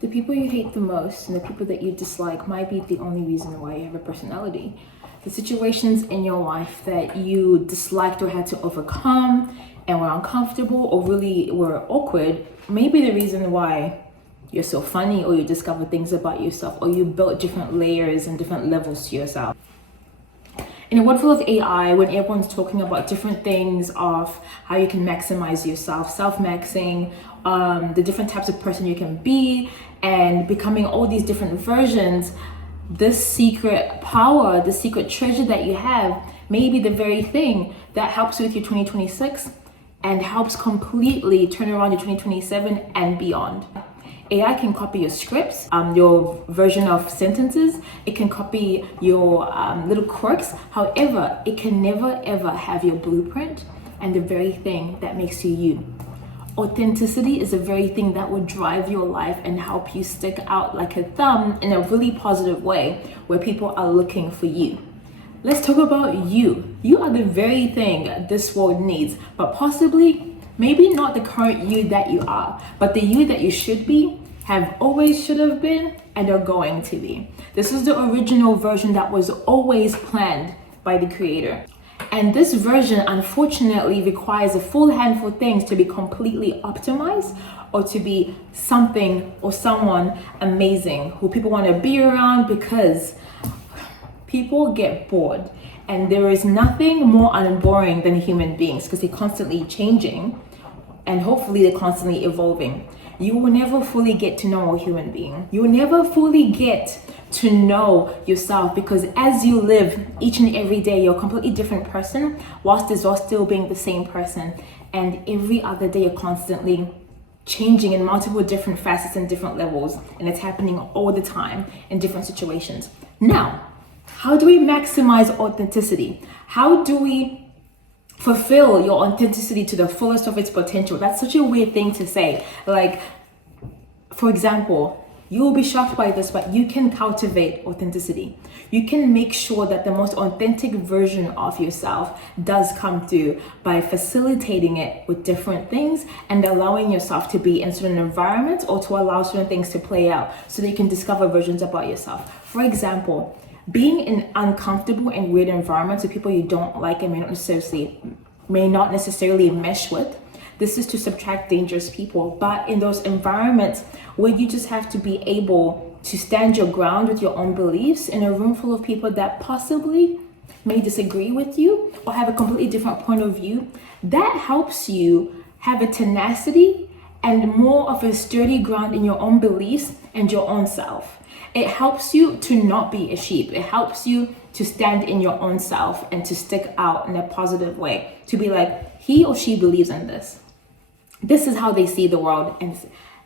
The people you hate the most and the people that you dislike might be the only reason why you have a personality. The situations in your life that you disliked or had to overcome and were uncomfortable or really were awkward may be the reason why you're so funny, or you discover things about yourself, or you built different layers and different levels to yourself. In a world full of AI, when everyone's talking about different things of how you can maximize yourself, self-maxing, the different types of person you can be, and becoming all these different versions, this secret power, the secret treasure that you have may be the very thing that helps you with your 2026 and helps completely turn around your 2027 and beyond. AI can copy your scripts, your version of sentences. It can copy your little quirks. However, it can never ever have your blueprint and the very thing that makes you you. Authenticity is the very thing that will drive your life and help you stick out like a thumb in a really positive way where people are looking for you. Let's talk about you. You are the very thing this world needs, but possibly, maybe not the current you that you are, but the you that you should be, have always should have been, and are going to be. This is the original version that was always planned by the creator. And this version, unfortunately, requires a full handful of things to be completely optimized or to be something or someone amazing who people want to be around, because people get bored. And there is nothing more unboring than human beings, because they're constantly changing and hopefully they're constantly evolving. You will never fully get to know a human being. You will never fully get to know yourself, because as you live each and every day, you're a completely different person, whilst as well still being the same person. And every other day, you're constantly changing in multiple different facets and different levels. And it's happening all the time in different situations. Now, how do we maximize authenticity? How do we fulfill your authenticity to the fullest of its potential? That's such a weird thing to say. Like, for example, you will be shocked by this, but you can cultivate authenticity. You can make sure that the most authentic version of yourself does come through by facilitating it with different things and allowing yourself to be in certain environments, or to allow certain things to play out so that you can discover versions about yourself. For example, being in uncomfortable and weird environments with people you don't like and may not necessarily mesh with. This is to subtract dangerous people. But in those environments where you just have to be able to stand your ground with your own beliefs in a room full of people that possibly may disagree with you or have a completely different point of view, that helps you have a tenacity and more of a sturdy ground in your own beliefs and your own self. It helps you to not be a sheep. It helps you to stand in your own self and to stick out in a positive way. To be like, he or she believes in this. This is how they see the world.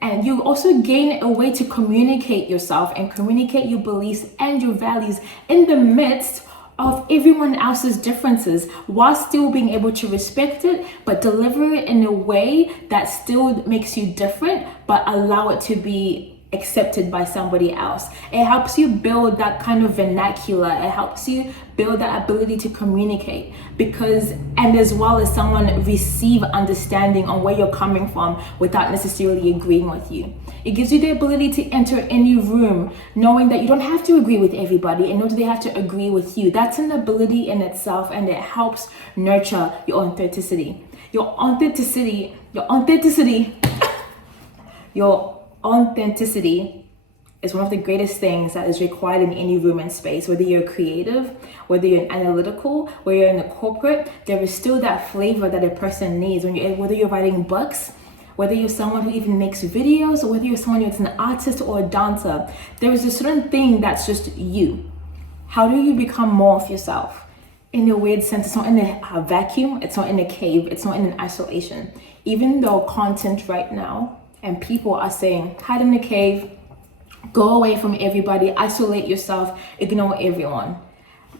And you also gain a way to communicate yourself and communicate your beliefs and your values in the midst of everyone else's differences, while still being able to respect it, but deliver it in a way that still makes you different, but allow it to be accepted by somebody else. It helps you build that kind of vernacular. It helps you build that ability to communicate, because, and as well as someone receive understanding on where you're coming from without necessarily agreeing with you. It gives you the ability to enter any room knowing that you don't have to agree with everybody, and nor do they have to agree with you. That's an ability in itself, and it helps nurture your authenticity. Your authenticity is one of the greatest things that is required in any room and space. Whether you're creative, whether you're analytical, whether you're in the corporate, there is still that flavor that a person needs. Whether you're writing books, whether you're someone who even makes videos, or whether you're someone who's an artist or a dancer, there is a certain thing that's just you. How do you become more of yourself? In a weird sense, it's not in a vacuum, it's not in a cave, it's not in an isolation. Even though content right now and people are saying, hide in a cave, go away from everybody, isolate yourself, ignore everyone.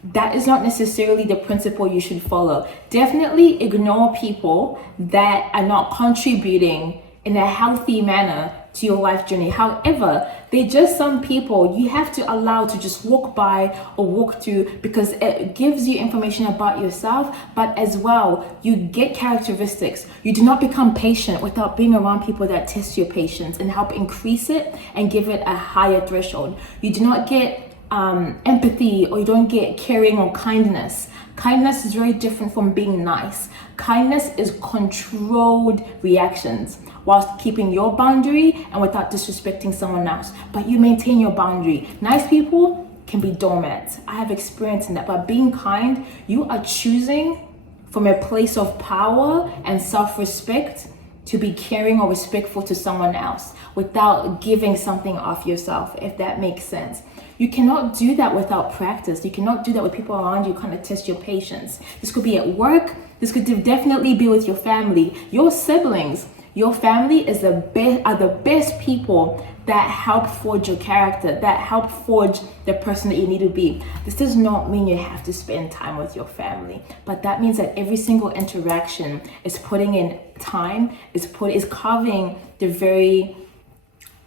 That is not necessarily the principle you should follow. Definitely ignore people that are not contributing in a healthy manner to your life journey. However, they're just some people you have to allow to just walk by or walk through, because it gives you information about yourself, but as well, you get characteristics. You do not become patient without being around people that test your patience and help increase it and give it a higher threshold. You do not get empathy, or you don't get caring or kindness. Kindness is very different from being nice. Kindness is controlled reactions whilst keeping your boundary and without disrespecting someone else, but you maintain your boundary. Nice people can be doormats. I have experience in that, but being kind, you are choosing from a place of power and self-respect to be caring or respectful to someone else without giving something of yourself, if that makes sense. You cannot do that without practice. You cannot do that with people around you kind of test your patience. This could be at work. This could definitely be with your family, your siblings. Your family are the best people that help forge your character, that help forge the person that you need to be. This does not mean you have to spend time with your family, but that means that every single interaction is putting in time, is carving the very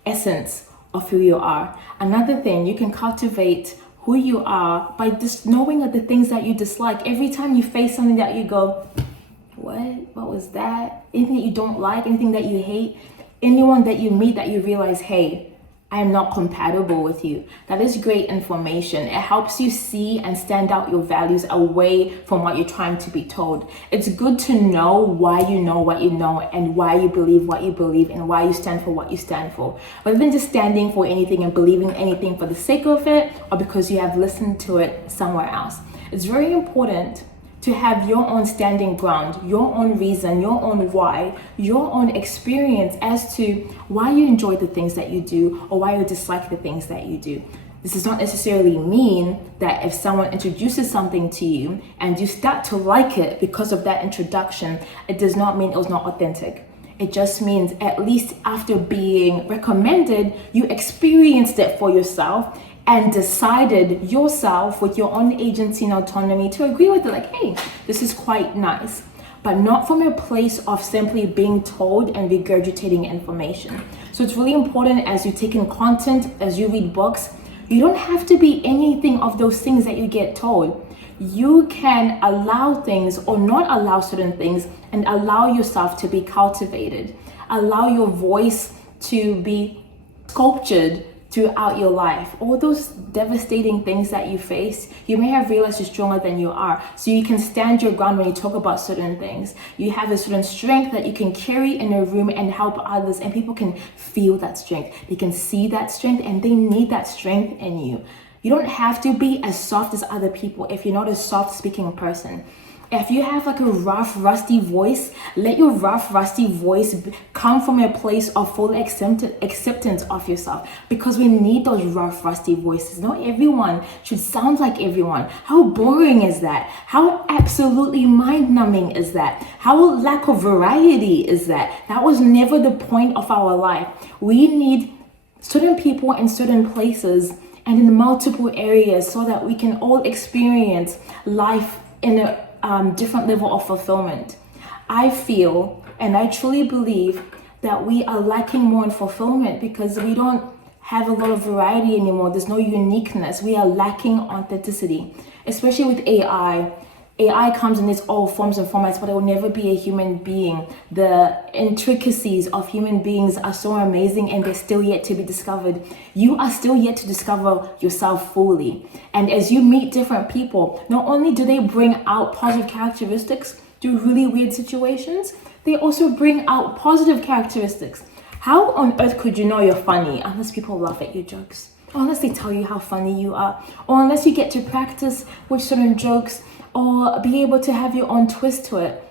essence of who you are. Another thing, you can cultivate who you are by just knowing the things that you dislike. Every time you face something that you go, what was that? Anything that you don't like, anything that you hate, anyone that you meet that you realize, hey, I am not compatible with you. That is great information. It helps you see and stand out your values away from what you're trying to be told. It's good to know why you know what you know and why you believe what you believe and why you stand for what you stand for. Rather than just standing for anything and believing anything for the sake of it or because you have listened to it somewhere else. It's very important to have your own standing ground, your own reason, your own why, your own experience as to why you enjoy the things that you do or why you dislike the things that you do. This does not necessarily mean that if someone introduces something to you and you start to like it because of that introduction, it does not mean it was not authentic. It just means at least after being recommended, you experienced it for yourself and decided yourself with your own agency and autonomy to agree with it, like, hey, this is quite nice, but not from a place of simply being told and regurgitating information. So it's really important as you take in content, as you read books, you don't have to be anything of those things that you get told. You can allow things or not allow certain things and allow yourself to be cultivated. Allow your voice to be sculptured throughout your life. All those devastating things that you face, you may have realized you're stronger than you are. So you can stand your ground when you talk about certain things. You have a certain strength that you can carry in a room and help others, and people can feel that strength. They can see that strength and they need that strength in you. You don't have to be as soft as other people if you're not a soft speaking person. If you have like a rough, rusty voice, let your rough, rusty voice come from a place of full acceptance of yourself, because we need those rough, rusty voices. Not everyone should sound like everyone. How boring is that? How absolutely mind-numbing is that? How lack of variety is that? That was never the point of our life. We need certain people in certain places and in multiple areas so that we can all experience life in a different level of fulfillment. I feel and I truly believe that we are lacking more in fulfillment because we don't have a lot of variety anymore. There's no uniqueness. We are lacking authenticity, especially with AI. AI comes in its all forms and formats, but it will never be a human being. The intricacies of human beings are so amazing and they're still yet to be discovered. You are still yet to discover yourself fully. And as you meet different people, not only do they bring out positive characteristics through really weird situations, they also bring out positive characteristics. How on earth could you know you're funny unless people laugh at your jokes? Or unless they tell you how funny you are? Or unless you get to practice with certain jokes or be able to have your own twist to it.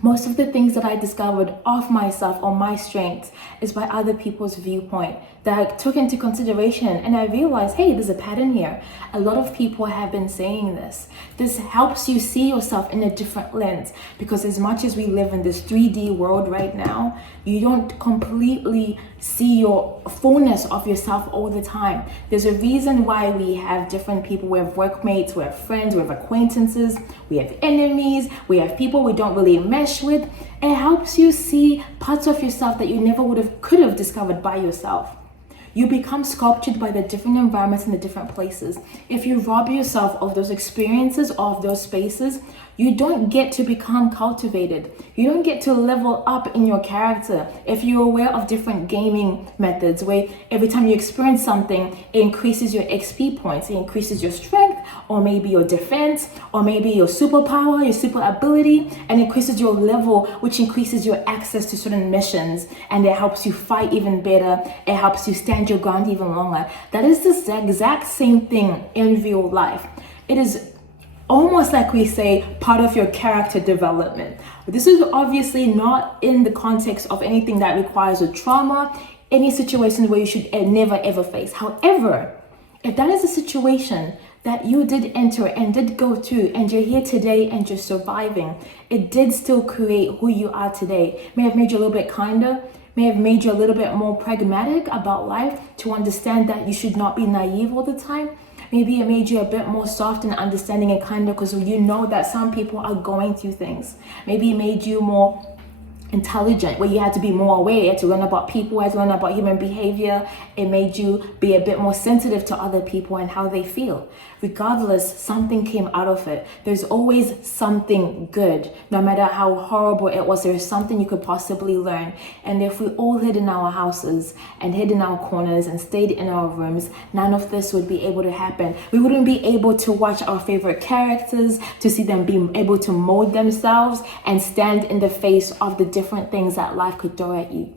Most of the things that I discovered of myself or my strengths is by other people's viewpoint that I took into consideration, and I realized, hey, there's a pattern here. A lot of people have been saying this. This helps you see yourself in a different lens, because as much as we live in this 3D world right now, you don't completely see your fullness of yourself all the time. There's a reason why we have different people. We have workmates, we have friends, we have acquaintances, we have enemies, we have people we don't really mesh mesh with, it helps you see parts of yourself that you never could have discovered by yourself. You become sculptured by the different environments and the different places. If you rob yourself of those experiences, of those spaces, you don't get to become cultivated. You don't get to level up in your character. If you're aware of different gaming methods where every time you experience something, it increases your XP points, it increases your strength, or maybe your defense, or maybe your superpower, your super ability, and increases your level, which increases your access to certain missions, and it helps you fight even better. It helps you stand your ground even longer. That is the exact same thing in real life. It is almost like we say part of your character development. This is obviously not in the context of anything that requires a trauma, any situation where you should never ever face. However, if that is a situation that you did enter and did go through, and you're here today and you're surviving, it did still create who you are today. May have made you a little bit kinder, may have made you a little bit more pragmatic about life, to understand that you should not be naive all the time. Maybe it made you a bit more soft and understanding and kinder, because you know that some people are going through things. Maybe it made you more intelligent, where you had to be more aware, you had to learn about people, you had to learn about human behavior. It made you be a bit more sensitive to other people and how they feel. Regardless, something came out of it. There's always something good. No matter how horrible it was, there's something you could possibly learn. And if we all hid in our houses and hid in our corners and stayed in our rooms, none of this would be able to happen. We wouldn't be able to watch our favorite characters, to see them be able to mold themselves and stand in the face of the different things that life could throw at you.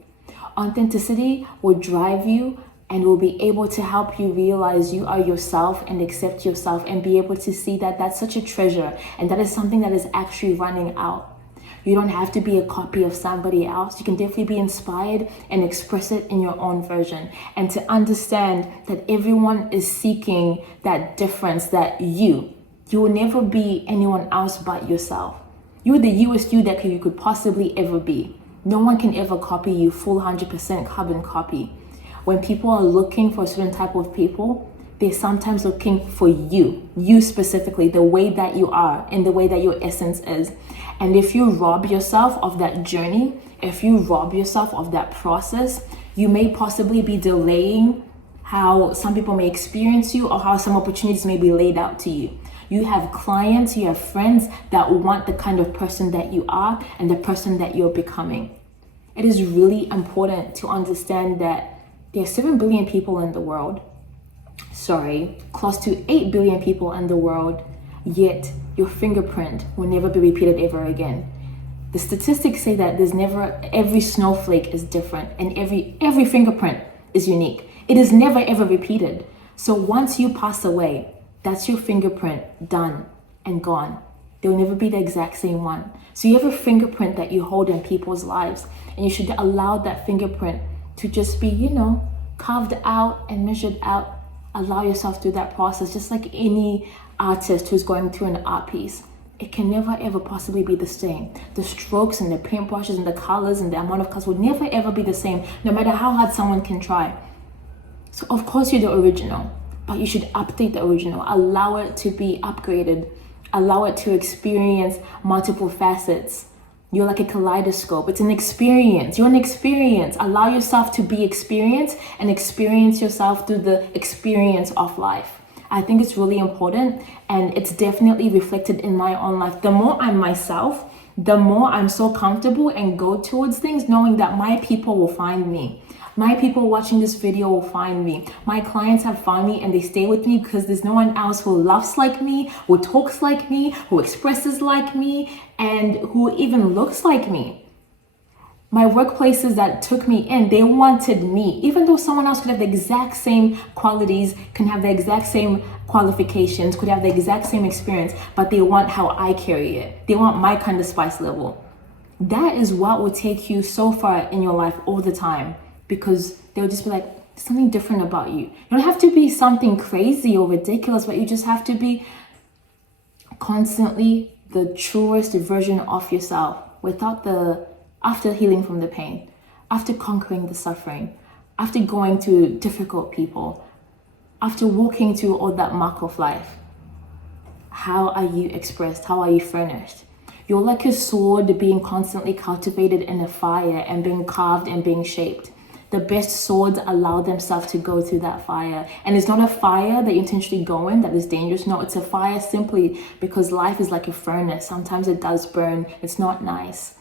Authenticity will drive you and will be able to help you realize you are yourself and accept yourself, and be able to see that that's such a treasure, and that is something that is actually running out. You don't have to be a copy of somebody else. You can definitely be inspired and express it in your own version, and to understand that everyone is seeking that difference, that you will never be anyone else but yourself. You're the youest you that you could possibly ever be. No one can ever copy you, full 100% carbon copy. When people are looking for a certain type of people, they're sometimes looking for you specifically, the way that you are and the way that your essence is. And if you rob yourself of that journey, if you rob yourself of that process, you may possibly be delaying how some people may experience you, or how some opportunities may be laid out to you. You have clients, you have friends that want the kind of person that you are and the person that you're becoming. It is really important to understand that there are 7 billion people in the world. Close to 8 billion people in the world, yet your fingerprint will never be repeated ever again. The statistics say that every snowflake is different, and every fingerprint is unique. It is never ever repeated. So once you pass away, that's your fingerprint, done and gone. There will never be the exact same one. So you have a fingerprint that you hold in people's lives, and you should allow that fingerprint to just be, carved out and measured out. Allow yourself through that process, just like any artist who's going through an art piece. It can never ever possibly be the same. The strokes and the paintbrushes and the colors and the amount of colors will never ever be the same, no matter how hard someone can try. So of course you're the original, but you should update the original. Allow it to be upgraded. Allow it to experience multiple facets. You're like a kaleidoscope. It's an experience. You're an experience. Allow yourself to be experienced and experience yourself through the experience of life. I think it's really important, and it's definitely reflected in my own life. The more I'm myself, the more I'm so comfortable and go towards things, knowing that my people will find me. My people watching this video will find me. My clients have found me, and they stay with me because there's no one else who loves like me, who talks like me, who expresses like me, and who even looks like me. My workplaces that took me in, they wanted me. Even though someone else could have the exact same qualities, can have the exact same qualifications, could have the exact same experience, but they want how I carry it. They want my kind of spice level. That is what will take you so far in your life all the time, because they'll just be like, there's something different about you. You don't have to be something crazy or ridiculous, but you just have to be constantly the truest version of yourself, after healing from the pain, after conquering the suffering, after going to difficult people, after walking through all that muck of life. How are you expressed? How are you furnished? You're like a sword being constantly cultivated in a fire and being carved and being shaped. The best swords allow themselves to go through that fire. And it's not a fire that you intentionally go in that is dangerous. No, it's a fire simply because life is like a furnace. Sometimes it does burn. It's not nice.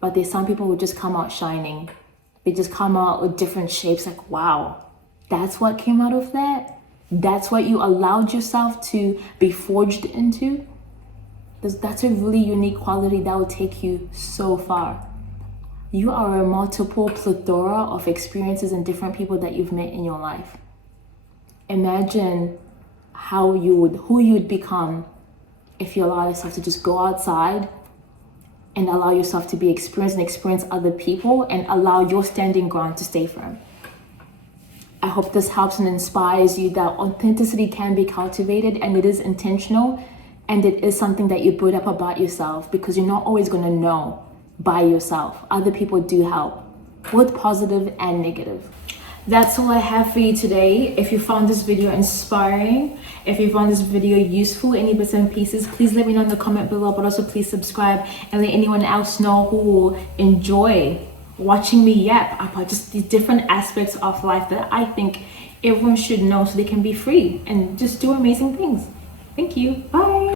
But there's some people who just come out shining. They just come out with different shapes. Like, wow, that's what came out of that? That's what you allowed yourself to be forged into? That's a really unique quality that will take you so far. You are a multiple plethora of experiences and different people that you've met in your life. Imagine who you'd become if you allow yourself to just go outside and allow yourself to be experienced and experience other people and allow your standing ground to stay firm. I hope this helps and inspires you that authenticity can be cultivated and it is intentional and it is something that you put up about yourself because you're not always going to know by yourself. Other people do help, both positive and negative. That's all I have for you today. If you found this video inspiring, if you found this video useful, any bits and pieces, please let me know in the comment below, but also please subscribe and let anyone else know who will enjoy watching me yap about just these different aspects of life that I think everyone should know so they can be free and just do amazing things. Thank you. Bye.